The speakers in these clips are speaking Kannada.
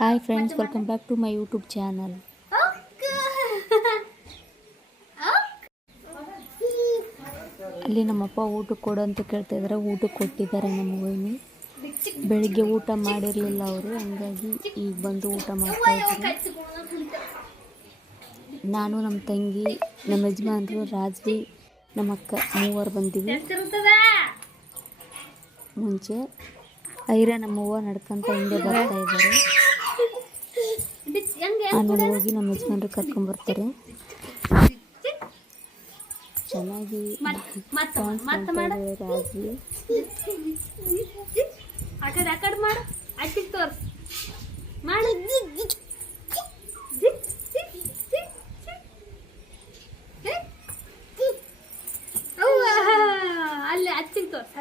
Hi friends, welcome back to my YouTube channel. ಅಲ್ಲಿ ನಮ್ಮಪ್ಪ ಊಟಕ್ಕೆ ಕೊಡು ಅಂತ ಕೇಳ್ತಾ ಇದ್ದಾರೆ. ಊಟಕ್ಕೆ ಕೊಟ್ಟಿದ್ದಾರೆ ನಮ್ಮ ವೈನಿ. ಬೆಳಿಗ್ಗೆ ಊಟ ಮಾಡಿರಲಿಲ್ಲ ಅವರು, ಹಂಗಾಗಿ ಈಗ ಬಂದು ಊಟ ಮಾಡ್ತಾ ಇದ್ದಾರೆ. ನಾನು, ನಮ್ಮ ತಂಗಿ, ನಮ್ಮ ಯಜಮಾನರು, ರಾಜ್ವಿ, ನಮ್ಮ ಅಕ್ಕ ಮೂವರು ಬಂದೀವಿ. ಮುಂಚೆ ಐರ ನಮ್ಮವ್ವ ನಡ್ಕೊಂತ ಹಿಂದೆ ಬರ್ತಾ ಇದ್ದಾರೆ. ಆಮೇಲೆ ಹೋಗಿ ನಮ್ಮ ಯಜಮಾನ್ರು ಕರ್ಕೊಂಡ್ಬರ್ತಾರೆ. ಚೆನ್ನಾಗಿ ರಾಜ್ವಿ ಅಲ್ಲಿ ಹಚ್ಚಿಗೆ ತೋರ್ಸ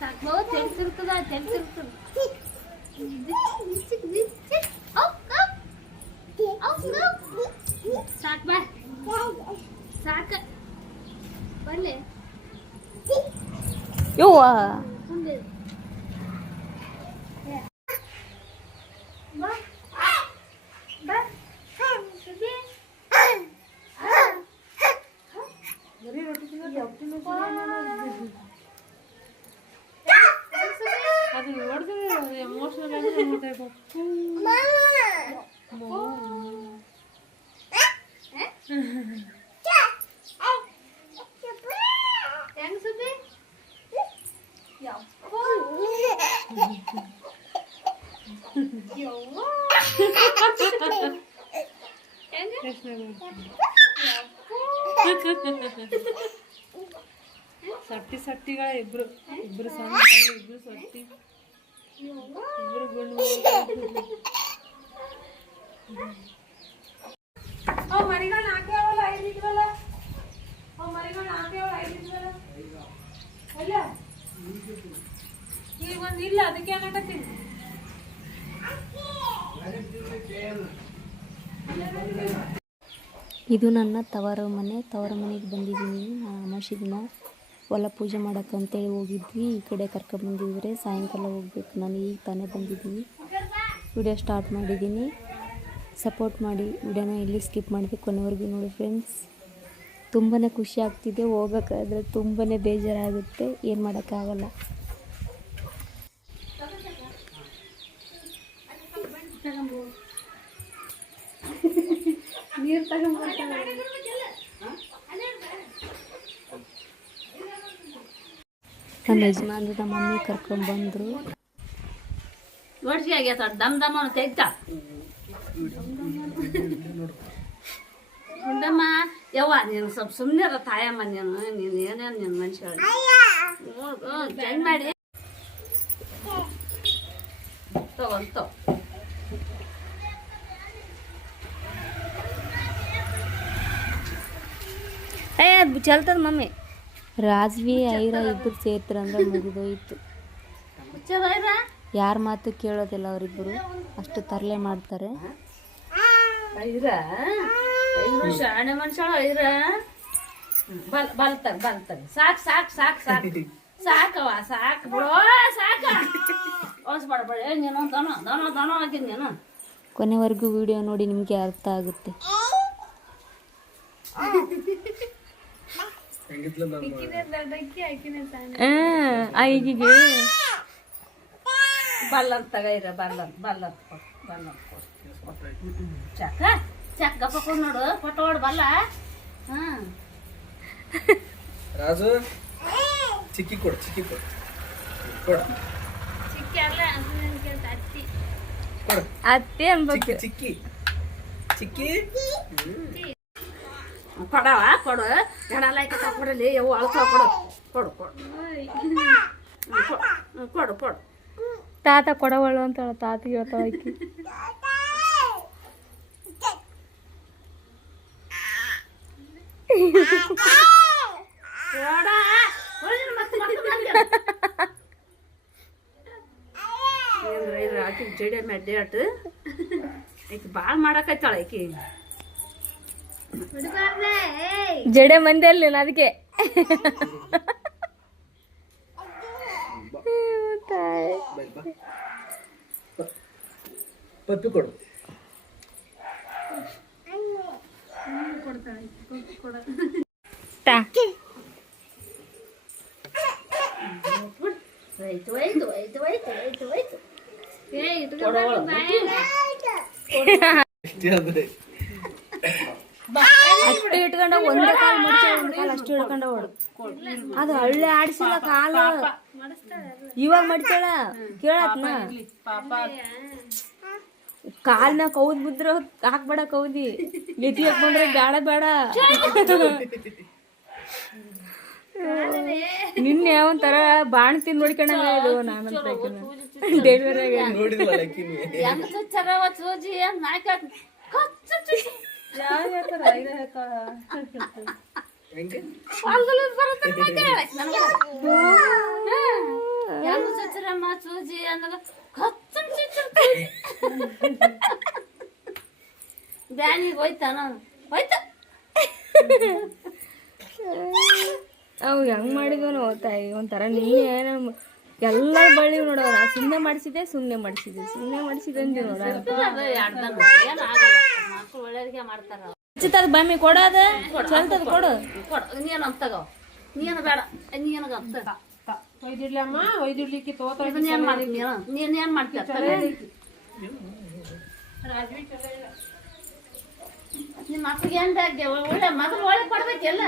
ಸಾಕು ತೆಗ್ಸಿರ್ತದ ಸಾಕು ಬಾ ಸಾಕ ಬರ್ಲೆ ಯವ್ವ ಅದು ನೋಡಿದ್ರೆ ಎಮೋಷನಲ್ ಆಗಿ ಮಾತಾಡ್ಬೇಕು. ಹೆಂಗ್ ಸುದ್ದಿ ಸಟ್ಟಿಗಳ ಇಬ್ರು ಸಣ್ಣ ಇಬ್ರು ಸಟ್ಟಿ ಇಬ್ರು ಗಂಡು ಮರಿಗಳು ಹಾಕ್ಯಾವಲ್ಲ 5 ಇದ್ವಲ್ಲ ಮರಿಗಳು ಹಾಕ್ಯಾವಲ್ಲ 5 ಇದ್ವಲ್ಲ ಅಲ್ಲ ಈಗ ಒಂದು ಇಲ್ಲ ಅದಕ್ಕೆ ಅನ್ನಕತ್ತೀನಿ. ಇದು ನನ್ನ ತವರ ಮನೆಗೆ ಬಂದಿದ್ದೀನಿ. ಅಮಾವಾಸ್ಯೆ ದಿನ ಹೊಲ ಪೂಜೆ ಮಾಡೋಕ್ಕಂತೇಳಿ ಹೋಗಿದ್ವಿ. ಈ ಕಡೆ ಕರ್ಕೊಂಡ್ಬಂದಿದ್ರೆ ಸಾಯಂಕಾಲ ಹೋಗ್ಬೇಕು. ನಾನು ಈಗ ತಾನೇ ಬಂದಿದ್ದೀನಿ. ವಿಡಿಯೋ ಸ್ಟಾರ್ಟ್ ಮಾಡಿದ್ದೀನಿ. ಸಪೋರ್ಟ್ ಮಾಡಿ. ವಿಡಿಯೋನ ಇಲ್ಲಿ ಸ್ಕಿಪ್ ಮಾಡಿದೆ, ಕೊನೆವರೆಗೂ ನೋಡಿ ಫ್ರೆಂಡ್ಸ್. ತುಂಬಾ ಖುಷಿ ಆಗ್ತಿದೆ. ಹೋಗೋಕ್ಕಾದ್ರೆ ತುಂಬಾ ಬೇಜಾರಾಗುತ್ತೆ. ಏನು ಮಾಡೋಕ್ಕಾಗಲ್ಲ. ನೀರು ತಗೊಂಡ್ಬರ್ತಾರೆ. ನಮ್ಮ ಯಜಮಾನ್ರು ನಮ್ಮ ಮಮ್ಮಿ ಕರ್ಕೊಂಡ್ಬಂದರು. ನೋಡ್ಸಿ ಆಗ್ಯಾತ ದಮ್ ದಮ್ ಅವನು ತೆಗ್ದ ಗುಂಡಮ್ಮ ಯವ್ವ ನೀನು ಸ್ವಲ್ಪ ಸುಮ್ಮನೆ ತಾಯಮ್ಮ ನೀನು ಏನೇನು ನಿನ್ನ ಮನುಷ್ಯ ಚೇಂಜ್ ಮಾಡಿ ತಗೊಂತ ಚಲ್ತದ ಮಮ್ಮಿ. ರಾಜ್ವಿ ಐರ ಇಬ್ಬರು ಸೇರ್ತಾರಂದ್ರೆ ಮುಗಿದೋಯ್ತು. ಯಾರ ಮಾತು ಕೇಳೋದಿಲ್ಲ ಅವರಿಬ್ಬರು. ಅಷ್ಟು ತರಲೆ ಮಾಡ್ತಾರೆ. ಶಾಣೆ ಮನುಷ್ಯ ಐರ ಬಲ್ತಾರೆ ಸಾಕು ಸಾಕು ಸಾಕು ಸಾಕು ಸಾಕವ ಸಾಕು ಬಿಡೋ ಸಾಕ ಓಸ್ಬಾಡ್ಬೇಡ ನೀನು ದನ ಆಗಿದ್ ನೀನು. ಕೊನೆವರೆಗೂ ವಿಡಿಯೋ ನೋಡಿ ನಿಮಗೆ ಅರ್ಥ ಆಗುತ್ತೆ. ಐಗಿಗೆ ಬಲ್ಲಂತ ತಗೈರ ಬಲ್ಲ ಚಾಕ ಚಾಕ್ ಗಪ್ಪ ನೋಡು ಪಟೋಡ್ ಬಲ್ಲ. ರಾಜು ಚಿಕ್ಕಿ ಕೊಡು ಚಿಕ್ಕಿ ಅಲ್ಲ ಅತ್ತಿ ಅತ್ತೆ ಅನ್ಬೇಕು. ಚಿಕ್ಕಿ ಕೊಡವ ಕೊಡು ಎಡಲಾಯ್ಕ ಕೊಡಲಿ ಯವು ಅಳ್ಕೊ ಕೊಡು ಕೊಡು ತಾತ ಕೊಡವಳು ಅಂತ ತಾತಿಗೆ ಹೇಳ್ತಾವ ಆಕಿ. ಆಕಿ ಜಡೆ ಮೆಡ್ಡಾಟ ಈಕಿ ಭಾಳ ಮಾಡಕತ್ತಾಳ ಈಕಿ. ಜಡೆ ಮಂದಿ ಅಲ್ಲಿ ಅದಕ್ಕೆ ಬಾಯ್ ಬಾ ಪಪ್ಪಿ ಕೊಡು ಇಷ್ಟೇ ಅಂದ್ರೆ ಅಷ್ಟು ಇಟ್ಕೊಂಡ ಒಂದೇ ಕಾಲು ಮುಚ್ಚ ಒಂದು ಕಾಲು ಅಷ್ಟು ಇಟ್ಕೊಂಡ ಓಡು ಅದು ಹಳ್ಳಿ ಆಡಿಸಿಲ್ಲ ಕಾಲು ಇವಾಗ ಮಡ್ಚಾಳ ಕೇಳತ್ನ ಕಾಲ್ ಮ್ಯಾಗ ಕೌದ್ ಬಿದ್ರ ಹಾಕ್ಬೇಡ ಕೌದಿ ನೆತಿ ಹಾಕ್ಬಂದ್ರೆ ಬೇಡ ಬೇಡ ನಿನ್ನೆ ಒಂಥರ ಬಾಣ ತಿಂದು ನೋಡ್ಕೊಂಡಂಗ ಇದು ನಾನಂತ ಡೆಲಿವರಿ ನೋಡಿದ್ವಲ್ಲ ಆಕಿನಿ. ಸೂಜಿ ಯಾವ ಹೇಳ್ತಾರ ಐದ ಹೇಳ್ತಾರ ಹೆಂಗೆ ಸೂಜಿ ಅಂದಾಗ ಬ್ಯಾನಿಗೆ ಹೋಯ್ತಾನ ಹೋಯ್ತಾ ಅವು ಹೆಂಗ್ ಮಾಡಿದ್ವನು ತಾಯಿ ಒಂಥರ ನೀನೇ ಎಲ್ಲ ಬಳ್ಳಿ ನೋಡವ ನಾ ಸುಮ್ಮನೆ ಮಾಡಿಸಿದೆ ಅಂದಿ ನೋಡ ಮಕ್ಕಳು ಒಳ್ಳೆಯದಕ್ಕೆ ಮಾಡ್ತಾರ ಹಚ್ಚದ ಬಮ್ಮಿ ಕೊಡೋದ ಚಲ್ತದ ಕೊಡು ನೀನು ಅಂತ ತಗೋ ನೀನು ಬೇಡ ನೀನು ಒಯ್ದಿಡ್ಲಮ್ಮ ಒಯ್ದಿಡ್ಲಿಕ್ಕೆ ತೋತ ನೀನ್ ಮಾಡ್ತೀನಿ ನೀನ್ ಏನ್ ಮಾಡ್ತೀಯ ನಿಮ್ಮ ಮಕ್ಕಳಿಗೆ ಏನ್ ಬ್ಯಾಗ್ಯ ಒಳ್ಳೆ ಮಗನ ಒಳ್ಳೆ ಕೊಡ್ಬೇಕೆಲ್ಲ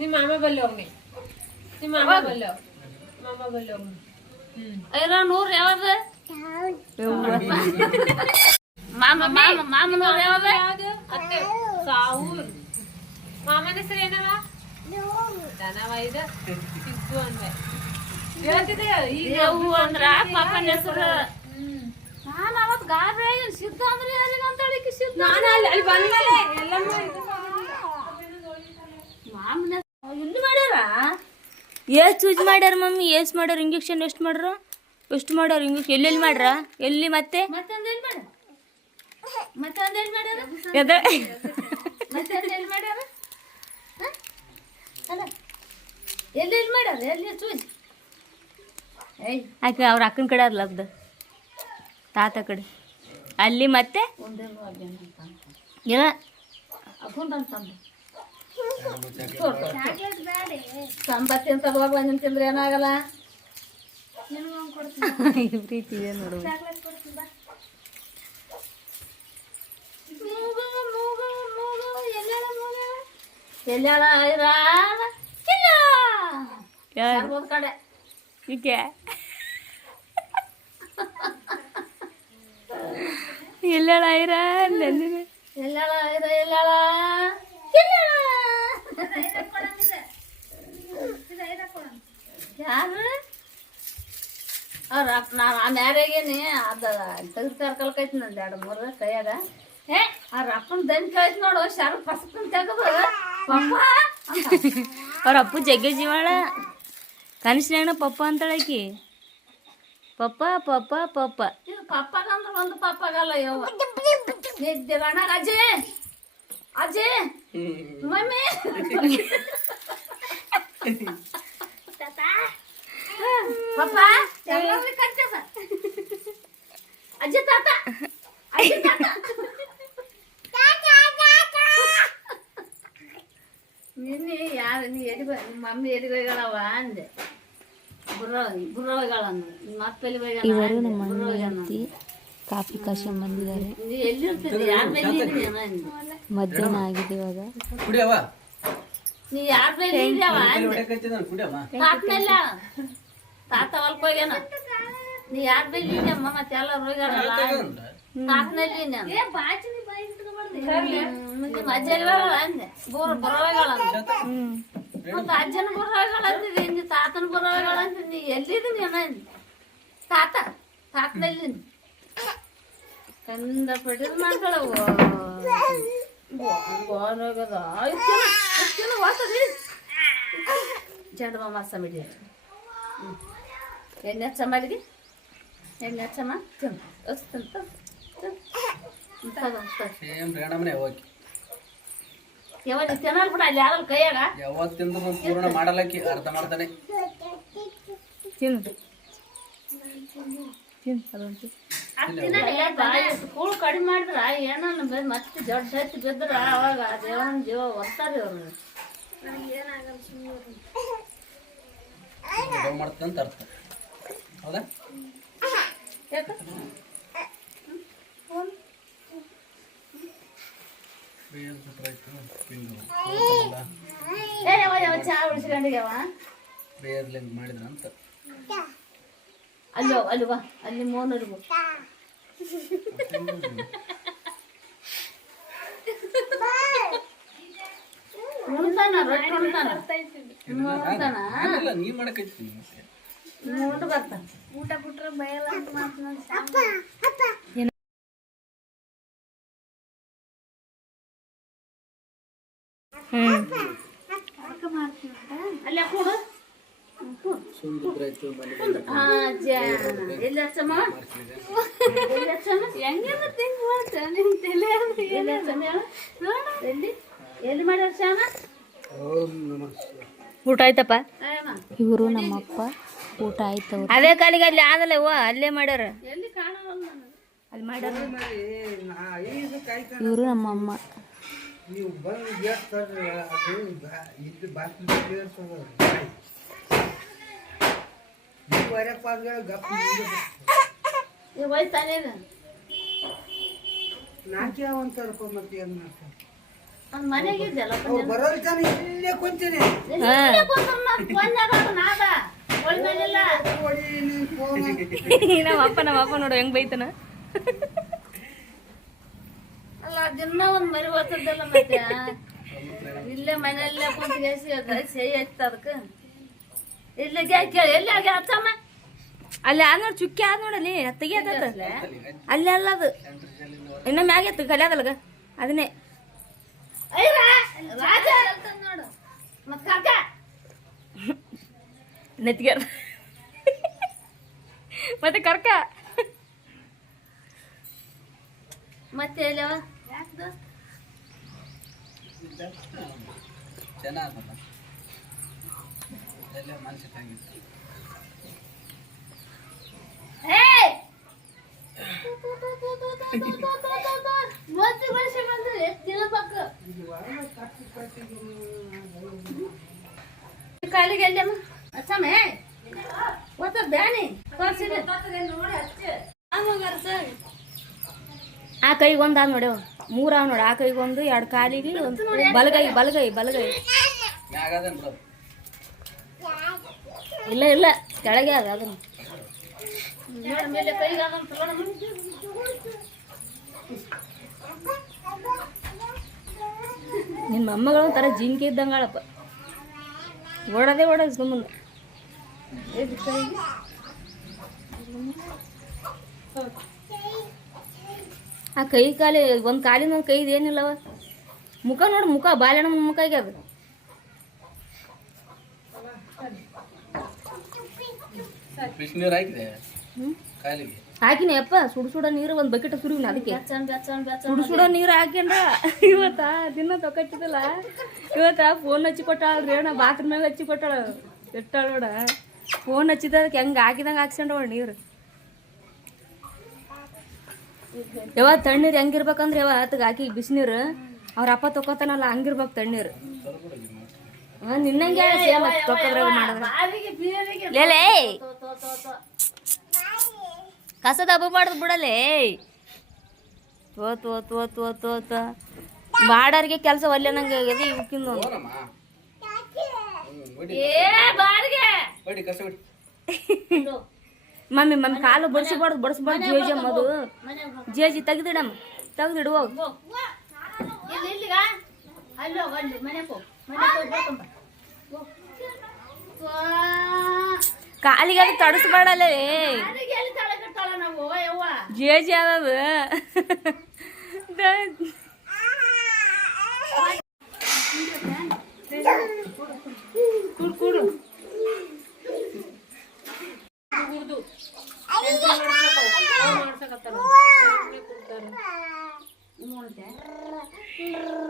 ನಿಮ್ಮ ಮಾಮ ಬಲ್ಲಿ ಹೋಗ್ನಿ ನಿಮ್ಮ ಮಾಮ ಬಲ್ಲಿ ಹೋಗ್ನಿ ಐರ 100 ಯಾವ್ದು ಮಾಮನವ್ರು ಯಾವ್ದು ಅತ್ತೆ ಸಾವೂರ್ ಮಾಮನ ಹೆಸರು ಏನವ ದನವ ಇದು ಸಿದ್ದು ಅಂದೆ ಹೇಳ್ತಿದ್ದೆ ಈಗ ದೇವು ಅಂದ್ರ ಪಾಪನ ಹೆಸರು ನಾನು ಅವತ್ ಗಾಬರಿ ಸಿದ್ಧ ಅಂದ್ರೆ ಯಾರಿಗಂತ ಹೇಳಿಕೆ ಸಿದ್ಧ ನಾನು ಅಲ್ಲಿ ಬಂದ್ಮೇಲೆ ಎಲ್ಲಮ್ಮ ಮಾಮನ ಇಲ್ಲಿ ಮಾಡ್ಯಾರ ಎಷ್ಟು ಯೂಸ್ ಮಾಡ್ಯಾರ ಮಮ್ಮಿ ಎಷ್ಟು ಮಾಡ್ಯಾರ ಇಂಜೆಕ್ಷನ್ ಎಷ್ಟು ಮಾಡ್ಯಾರ ಇಂಜೆಕ್ಷನ್ ಎಲ್ಲೆಲ್ಲಿ ಮಾಡ್ರ ಎಲ್ಲಿ ಮತ್ತೆ ಮತ್ತೊಂದೇನ್ ಮಾಡ್ಯಾರ ಎದ ಮತ್ತೊಂದೇನ್ ಮಾಡ್ಯಾರ ಅಲ್ಲ ಎಲ್ಲಿ ಮಾಡ್ಯಾರ ಎಲ್ಲಿ ಚೂಜಿ ಏಯ್ ಆಕೆ ಅವ್ರ ಅಕ್ಕನ ಕಡೆ ಅದ್ಲ ಅಬ್ದ ತಾತ ಕಡೆ ಅಲ್ಲಿ ಮತ್ತೆ ಏನ ಸಂಬತ್ತಿನ ತಗೋವಾಗ ಒಂದಿನ ತಿಂದ್ರೆ ಏನಾಗಲ್ಲ ಪ್ರೀತಿ ಇದೆ ನೋಡು ಎಲ್ಲಾಳ ಯಾರು ಕಡೆ ಈಕೆ ಎಲ್ಲಾಳ ಐರ ನಂದಿನ ಎಲ್ಲಾಳ ಎಲ್ಲಾಳ ಯಾರು ಅವ್ರ ನಾನು ಆ ಮ್ಯಾರೇಗೇನಿ ಅದ ತೆಗ್ದು ಕರ್ಕಲ್ಕೈತಿ ನಂದು 2-3 ಕೈಯಾಗ ಅವ್ರ ಅಪ್ಪನ ದನ್ ಕೇಳ್ತಿ ನೋಡು ಶಾರು ಪಸಕ್ಕನ್ ತೆಗೆದು ಪಪ್ಪ ಅವ್ರ ಅಪ್ಪು ಜಗ್ಗೆ ಜೀವಾಳ ಕನಸಿನಾಗ ಪಪ್ಪ ಅಂತಾಳಕಿ ಪಪ್ಪ ಪಪ್ಪ ಪಪ್ಪ ಇದು ಪಪ್ಪಗಂದ್ರೆ ಒಂದು ಪಪ್ಪಗಲ್ಲ ಯವ್ವ ನಿದ್ದೆ ಗಣಗ ಅಜ್ಜಿ ಅಜ್ಜಿ ಮಮ್ಮಿ ಪಪ್ಪ ಎಲ್ಲರೂ ಕರ್ತದ ಅಜ್ಜಿ ತಾತ ಅಜ್ಜಿ ತಾತ ನಿನ್ನೆ ಯಾರು ನೀ ಎಲ್ಲಿ ನಿಮ್ಮ ಮಮ್ಮಿ ಎಲ್ಲಿಗೆ ಹೋಗ್ಯಾಳವ ಅಂದೆ ಬುರ್ರೋಗಳ ನಿಮ್ಮ ಅಪ್ಪಲ್ಲಿ ಇವರು ನಮ್ಮ ಅಣ್ಣ ಹೆಂಡತಿ ಕಾಫಿ ಕಾಶ್ಯಂ ಬಂದಿದ್ದಾರೆ ನೀ ಎಲ್ಲಿರ್ತಿದ್ದೆ ಯಾರ ಮೇಲೆ ಇದ್ದೀಯನ ಅಂದೆ ಮಧ್ಯಾಹ್ನ ಆಗಿದೆ ಇವಾಗ ಕುಡಿಯವ ನೀ ಯಾರ ಮೇಲೆ ಇದ್ಯಾವ ಅಂದೆ ಹೊಡ್ಯಾಕೈತಿ ನಾನು ಕುಡಿಯಮ್ಮ ತಾತನೆಲ್ಲ ತಾತ ಹೊಲ್ಕ್ ಹೋಗ್ಯಾನ ನೀ ಯಾರ ಮೇಲೆ ಇದ್ಯಮ್ಮ ಮತ್ತೆ ಎಲ್ಲ ಹೋಗ್ಯಾರಲ್ಲ ತಾತನಲ್ಲಿ ನಾನು ನಿಮ್ಮ ಅಜ್ಜಲ್ಲಿ ಅಂದೆ ಬರೋಗಳ ಮತ್ತೆ ಅಜ್ಜನ ಬರೋಗಳ ಅಂತಿದ್ದೆ ನೀ ತಾತನ ಬರೋಗಳ ಅಂತ ನೀ ಎಲ್ಲಿದ್ದೀನಿ ಅಂದೆ ತಾತನಲ್ಲಿ ಕಂದ ಪಟ್ಟಿದ್ ಮಾಡ್ಕೊಳ್ಳವು ಗೋನೋಗದ ಜಂಡು ಮಾಸ ಮಿಡಿ ಎಣ್ಣೆ ಹಚ್ಚ ಮಾಡಿದಿ ಎಣ್ಣೆ ಹಚ್ಚಮ್ಮ ಸೇಮ್ ರೇಣಮ್ಮನೆ ಹೋಗಿ ಯಾವಾಗ ತಿನ್ನಲ್ ಬಿಡ ಅಲ್ಲಿ ಯಾರಲ್ಲ ಕೈಯಾಗ ಯಾವತ್ತಿಂದ ಪೂರ್ಣ ಮಾಡಲಕ್ಕಿ ಅರ್ಥ ಮಾಡ್ತಾನೆ. ತಿಂದು ಅದೊಂದು ಕೂಳು ಕಡಿಮೆ ಮಾಡಿದ್ರ ಏನೋ ಮತ್ತೆ ಜಡ್ ಹಚ್ಚಿ ಬಿದ್ರ ಅವಾಗ ದೇವನ ಜೀವ ಒರ್ತಾರಿ ಅವ್ರು. ಮಾಡ್ತಂತ ಅರ್ಥ ಹೌದಾ? ಚಾ ಉಳಿಸ್ಕೊಂಡಿಗ್ಯಾವ ಬೇರ್ಲಿಂಗ್ ಮಾಡಿದ್ರ ಅಂತ ಅಲ್ಲೋ ಅಲ್ಲಿ ಬಾ ಅಲ್ಲಿ ಮೋನರ್ಗು ಉಣ್ತಾನ ರೊಟ್ಟಿ ಉಣ್ತಾನ ಇಲ್ಲ ನೀ ಮಾಡಕೈತಿ ಊಟ ಬರ್ತಾನ. ಊಟ ಬಿಟ್ರೆ ಬಯಲ್ಲ ಅಂತ ಮಾತನಾಡಿ ಅಲ್ಲ ಕೂಡು ಸುಂದ್ರಾಯ್ತು ಎಲ್ಲಿ ಹಚ್ಚಮ್ಮ ಎಲ್ಲಿ ಹಚ್ಚಮ್ಮ ಹೆಂಗೆಲ್ಲ ತಿಂಗ್ ಮಾಡ್ತ ನಿಮ್ ತಲೆ ಎಲ್ಲಿ ಹಚ್ಚಮ್ಮ ಎಲ್ಲಿ ಎಲ್ಲಿ ಮಾಡ್ಯಾರ ಶ್ಯಾಮ? ಊಟ ಆಯ್ತಪ್ಪ. ಅಯ್ಯಮ್ಮ ಇವರು ನಮ್ಮಪ್ಪ ಊಟ ಆಯ್ತು. ಅದೇ ಕಾಲಿಗೆ ಅಲ್ಲಿ ಆದಲ್ಲ ಅವ್ವ ಅಲ್ಲೇ ಮಾಡ್ಯಾರ. ಎಲ್ಲಿ ಕಾಣಲ್ಲ ನನಗೆ. ಅಲ್ಲಿ ಮಾಡ್ಯಾರ. ಇವರು ನಮ್ಮಮ್ಮ. ನೀವು ಬಂದು ಅದು ಇದು ಬಾಕಿ ಗಪ್ಪ ಈಗ ಹೋಯ್ತಾನೆ ನಾಕಿ ಅಂತಾರಪ್ಪ ಮತ್ತೆ ಏನ್ ಮಾಡ್ತಾರೆ ಅವ್ನ ಮನೆಗೆ ಇದ್ದಲ್ಲ ಬರೋಲ್ ತಾನೆ ಇಲ್ಲೇ ಕುಂತೀನಿ ನಮ್ಮ ಅಪ್ಪ ನೋಡು ಹೆಂಗ್ ಬೈತಾನ. ಅಲ್ಲ ದಿನ ಒಂದ್ ಮರಿ ಓದ್ತದಲ್ಲ ಮತ್ತೆ ಇಲ್ಲೇ ಮನೆಯಲ್ಲೇ ಕುಂತ್ಗೇಸಿ ಸಹಿ ಹಚ್ಚ ಅದಕ್ಕೆ ಇಲ್ಲೇ ಕೇಳಿ ಎಲ್ಲಿ ಆಗಿ ಹಚ್ಚಮ್ಮ ಅಲ್ಲಿ ಆದ್ ನೋಡಿ ಚುಕ್ಕಿ ಆದ್ ನೋಡಲ್ಲಿ ತೆಗಿಯತ್ತ ಅಲ್ಲಿ ಅಲ್ಲ ಅದು ಇನ್ನ ಮ್ಯಾಗ ಎತ್ತು ಕಲಿಯಾದಲ್ಗ ಅದನ್ನೇ ರಾಜ ನೋಡು ಮತ್ ಕಾಕ ನೆತ್ತಿಗೆ ಮತ್ತೆ ಕರ್ಕ ಮತ್ತೆ ಎಲ್ಲವ ಚೆನ್ನಾಗಲ್ಲ ಎಲ್ಲ ಮನಸ್ಸಿಟ್ಟಾಗಿತ್ತು. ಮೂವತ್ತು ವರ್ಷ ಬಂದ್ರೆ ತಿನ್ನಬೇಕು ಕಾಲಿಗೆ ಎಲ್ಲಮ್ಮ ಹಚ್ಚಮ್ಮ ಓದ್ತ ಬ್ಯಾನಿ ತೋರ್ಸಿದೆ ಆ ಕೈಗೆ ಒಂದು ಆದ್ ನೋಡಿ ಮೂರ್ ಆವ್ ನೋಡಿ. ಆ ಕೈಗೆ ಒಂದು ಎರಡು ಕಾಲಿಗೆ ಒಂದು ಬಲಗೈ ಬಲಗೈ ಬಲಗೈ ಮ್ಯಾಗದೇನ್ ಬಿಡೋದು ಇಲ್ಲ ಇಲ್ಲ ಕೆಳಗೆ ಅದ ಅದನ್ನ ಮೇಲೆ ಕೈಗೆ ಅದನ್ನ ತಗೊಂಡು ನಿನ್ನ ಮೊಮ್ಮಗಳು ಒಂಥರ ಜಿಂಕೆ ಇದ್ದಂಗಳಪ್ಪ ಓಡೋದೇ ಓಡೋದು ಸುಮ್ಮನೆ. ಆ ಕೈ ಕಾಲಿ ಒಂದು ಕಾಲಿನ ಒಂದು ಕೈದು ಏನಿಲ್ಲವ ಮುಖ ನೋಡಿ ಮುಖ ಬಾಳೆಹಣ್ಣು ಮುಖ ಆಗ್ಯದ. ಬಿಸಿನೀರು ಹಾಕಿದೆ ಕಾಲಿಗೆ ಹಾಕಿನಿ ಅಪ್ಪ ಸುಡ ನೀರು ಒಂದು ಬಕೆಟ್ ಸುರಿವಿನ ಅದಕ್ಕೆ ಬೆಚ್ಚನ್ ಸುಡ ನೀರು ಹಾಕ್ಯಂಡ ಇವತ್ತ ದಿನ ತೊಕಚ್ಚಿದಲ್ಲ ಇವತ್ತ ಫೋನ್ ಹಚ್ಚಿ ಕೊಟ್ಟಾಳ್ರಿ ಅಣ್ಣ ಬಾತ್ರೂಮ್ಯಾಗ ಹಚ್ಚಿ ಕೊಟ್ಟಾಳ ಇಟ್ಟಾಳ ನೋಡ ಫೋನ್ ಹಚ್ಚಿದ ಅದಕ್ಕೆ ಹೆಂಗೆ ಹಾಕಿದಂಗೆ ಹಾಕ್ಸ್ಕೊಂಡವ ನೀರು. ಯಾವ ತಣ್ಣೀರು ಹೆಂಗಿರ್ಬೇಕಂದ್ರೆ ಯಾವ ಆತಗೆ ಹಾಕಿ ಬಿಸಿನೀರು ಅವ್ರ ಅಪ್ಪ ತೊಕೋತಾನಲ್ಲ ಹಂಗಿರ್ಬೇಕು ತಣ್ಣೀರು. ನಿನ್ನಂಗೆ ತೊಕೊದ್ರಾಗ ಮಾಡಿದ್ರೆ ಲೇಲೇ ಕಸದ ಹಬ್ಬ ಮಾಡುದು ಬಿಡಲೇ ತೋತ್ ಓತ್ ಓತ್ ಓತ್ ಓತ್ ಬಾಡೋರಿಗೆ ಕೆಲಸ ಒಲ್ಲೆ ನಂಗೆ ಎದೆ ಇವಕ್ಕಿಂದು ಹೋರಮ್ಮ ಏ ಬಾರಿಗೆ ಬಡಿ ಕಸ ಬಿಡಿ ಮಮ್ಮಿ ಮಮ್ಮಿ ಕಾಲು ಬಡಿಸಬಾರ್ದು ಬಡಿಸ್ಬಾರ್ದು ಜೇಜಿ ಅಮ್ಮದು ಜೇಜಿ ತೆಗ್ದಿಡಮ್ಮ ತೆಗ್ದಿಡು ಹೋಗ್ ಇಲ್ಲಿ ಇಲ್ಲಿಗ ಅಲ್ಲಿ ಹೋಗ ಅಲ್ಲಿ ಮನೆಗೆ ಹೋಗಿ ಬೇಕಂಬ ಕಾಲಿಗೆ ಅದು ತಡಿಸ್ಬೇಡಲ್ಲೇ ಎಲ್ಲಿ ತಳಗಟ್ಟಾಳ ನಾವು ಯವ್ವ ಜೇಜಿ ಅದದು ಕುಡು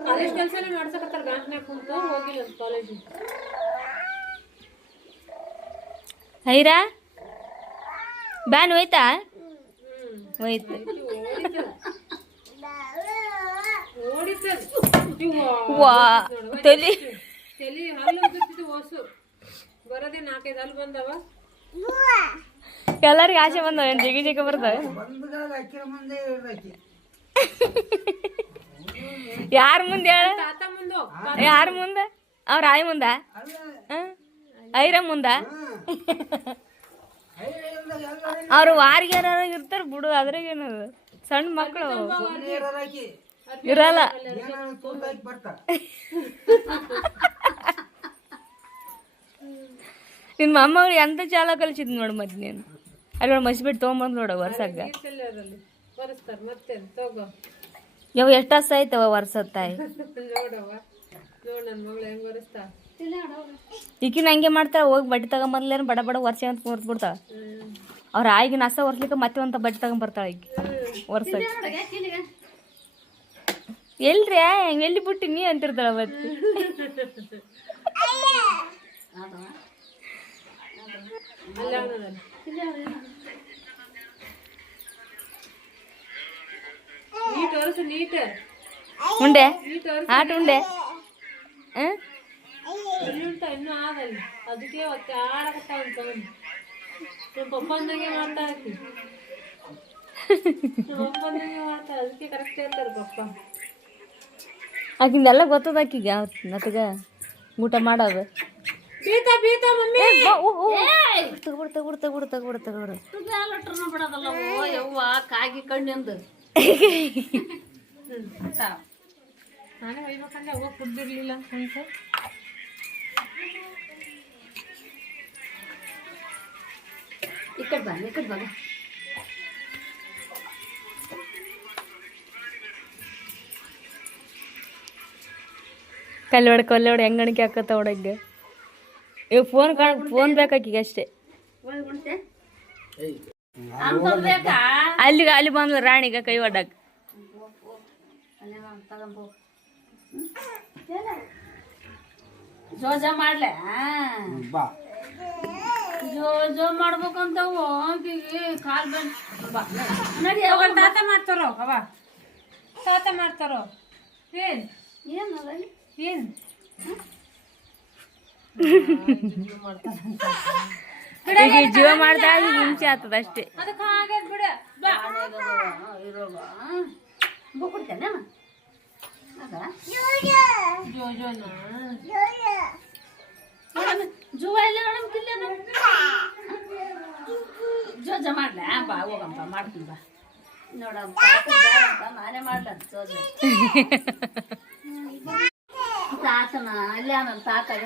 ಕಾಲೇಜ್ ಕೆಲಸ ಮಾಡ್ಸಕತ್ತಾರ ಬ್ಯಾಂಕ್ನಾಗ ಕುಂತು ಹೋಗಿಲ್ಲ ಕಾಲೇಜಿಗೆ. ಐರಾ ಬ್ಯಾನ್ ಹೋಯ್ತಾ ಹೋಯ್ತು. ವಾ ತಲಿ ತಲಿ ಹಲ್ಲು ಉದುರ್ತಿದ್ದು ಹೊಸು ಬರೋದೇ 4-5 ಹಲ್ಲು ಬಂದವ. ಎಲ್ಲರಿಗೂ ಆಸೆ ಬಂದವ ಜಿಗಿ ಜಿಗಿ ಬರ್ತಾವೆ. ಬಂದ್ಗಾಲ ಅಕ್ಕಿರ ಮುಂದೆ ಇರ್ಬೇಕು. ಯಾರ ಮುಂದೆ ಹೇಳ? ತಾತ ಮುಂದೆ ಯಾರ ಮುಂದೆ? ಅವ್ರ ಆಯಿ ಮುಂದ ಐರ ಮುಂದ ಅವ್ರು ವಾರಿಗಾರ ಇರ್ತಾರ ಬಿಡು. ಅದ್ರಾಗೇನದು ಸಣ್ಣ ಮಕ್ಕಳು ಇರಲ್ಲ. ನಿನ್ನ ಮೊಮ್ಮಗಳು ಎಂತ ಚಾಲ ಕಲಿಸಿದ್ ನೋಡು ಮತ್ತೆ ನೀನು. ಅಲ್ಲಿ ಮಸ್ಬಿಟ್ಟು ತೊಗೊಂಬಂದು ನೋಡು ವರ್ಷಕ್ಕ. ಬರಸ್ತಾರ ಮತ್ತೆ ತಗೋ ಯಾವ ಎಷ್ಟು ಹಸ ಆಯ್ತವ ವರ್ಷದ ತಾಯಿ. ನೋಡವ್ವ ನೋಡ್ ನನ್ನ ಮಗಳು ಹೆಂಗ್ ಬರಸ್ತಾ. ಈಕಿನ ಹಂಗೆ ಮಾಡ್ತಾಳ. ಹೋಗಿ ಬಡ್ಡಿ ತಗೊಂಬರ್ಲೇನು ಬಡ ಬಡ ವರ್ಷ ಅಂತ ಕೊರ್ತು ಬಿಡ್ತಾಳ. ಅವ್ರ ಆಯಿಗಿನ ಹಸ ಒರ್ಸ್ಲಿಕ್ಕೆ ಮತ್ತೆ ಒಂದು ಬಡ್ಡಿ ತಗೊಂಬರ್ತಾಳ ಈಗ ವರ್ಷಕ್ಕೆ. ಎಲ್ರಿ ಎಲ್ಲಿ ಬಿಟ್ಟು ನೀ ಅಂತಿರ್ತಾಳ ಮತ್ತೆ. ನೀಟ್ ವರ್ಷ ನೀಟ್ ಉಂಡೆ ಆಟ ಉಂಡೆ ಇನ್ನೂ ಆಗಲ್ಲ ಅದಕ್ಕೆ ಒತ್ತೆ ಆಡಕತ್ತಾವ ಅಂತ ನಮ್ಮ ಪಪ್ಪ ಅಂದಂಗೆ ಮಾಡ್ತಾಳಕಿ. ನಮ್ಮ ಪಪ್ಪ ಅಂದಂಗೆ ಮಾಡ್ತಾಳೆ ಅದಕ್ಕೆ ಕರೆಕ್ಟ್ ಇರ್ತಾರೆ ಪಪ್ಪ. ಆಕಿಂದೆಲ್ಲ ಗೊತ್ತದ ಆಕಿಗೆ ನತಗ ಊಟ ಮಾಡೋದು. ಬೀತಾ ಬೀತಾ ಮಮ್ಮಿ ತಗೊಬಿಡು ತಗೊಬಿಡು ತಗೊಬಿಡು ತಗೊಬಿಡು ತಗೊಬಿಡು. ಬಿಡೋದಲ್ಲ ಯವ್ವ ಕಾಗಿ ಕಣ್ಣಿಂದು. ನಾನೇ ಒಯ್ಬೇಕಂದ್ರೆ ಅವಾಗ ಕುಡ್ದಿರ್ಲಿಲ್ಲ ಅಂತ. ಈ ಕಡೆ ಬಾ ಕಲ್ಲೋಡ ಹೆಂಗಣಿಕೆ ಹಾಕತ್ತ ಹೊಡಗ್ಗೆ. ಇವ್ ಫೋನ್ ಬೇಕಾಕಿಗೆ ಅಷ್ಟೇ. ಅಲ್ಲಿ ಬಂದ್ಲ ರಾಣಿಗ ಕೈ ಒಡ್ಡಕ್. ಜೋಜ ಮಾಡ್ಲೆ ಜೋ ಮಾಡ್ಬೇಕಂತವು ಕಾಲ್ ನಡಿ ತಾತ ಮಾಡ್ತಾರೋ ಅವ ತಾತ ಮಾಡ್ತಾರೋ ಏನ್ ಏನ್ ಈಗ ಜೀವ ಮಾಡ್ತಾ ಹಿಂಸೆ ಆಗ್ತದ ಅಷ್ಟೇ. ಅದಕ್ಕೆ ಹಾಗೆ ಬಿಡ ಇರೋಗ ಬುಕ್ಬಿಡ್ತೇನೆ ಜೋಜೋನ ಜುವ ಇಲ್ಲ ಜೋಜ ಮಾಡ್ಲ ಬಾ ಹೋಗಂಪ ಮಾಡ್ತೀನಿ ಬಾ ನೋಡ ನಾನೇ ಮಾಡ್ಲ ಜೋಜ ತಾತನ ಅಲ್ಲೇ ಆಮೇಲೆ ತಾತಾಗ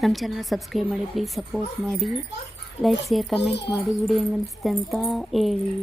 ನಮ್ಮ ಚಾನಲ್ ಸಬ್ಸ್ಕ್ರೈಬ್ ಮಾಡಿ, ಪ್ಲೀಸ್ ಸಪೋರ್ಟ್ ಮಾಡಿ, ಲೈಕ್ ಶೇರ್ ಕಮೆಂಟ್ ಮಾಡಿ, ವಿಡಿಯೋ ಹೆಂಗೆ ಅನಿಸುತ್ತೆ ಅಂತ ಹೇಳಿ.